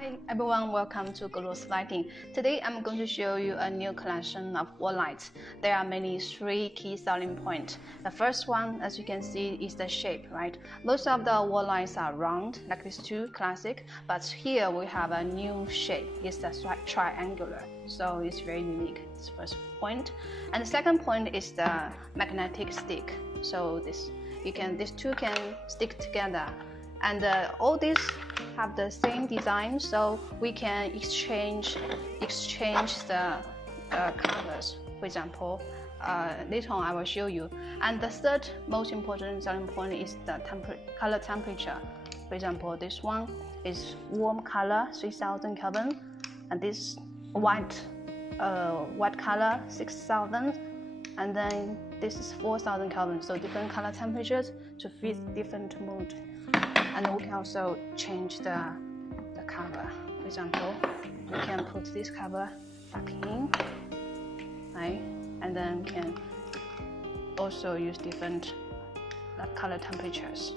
Hi everyone, welcome to Glow's Lighting. Today I'm going to show you a new collection of wall lights. There are three key selling points. The first one, as you can see, is the shape, right? Most of the wall lights are round, like these two classic, but here we have a new shape. It's a triangular, so it's very unique. It's the first point. And the second point is the magnetic stick. So these two can stick together. And all these have the same design, so we can exchange the colors. For example, later on I will show you. And the third most important selling point is the color temperature. For example, this one is warm color 3000 Kelvin, and this white color 6000, and then this is 4000 Kelvin. So different color temperatures to fit different mood. And we can also change the cover. For example, we can put this cover back in, right? And then we can also use different color temperatures.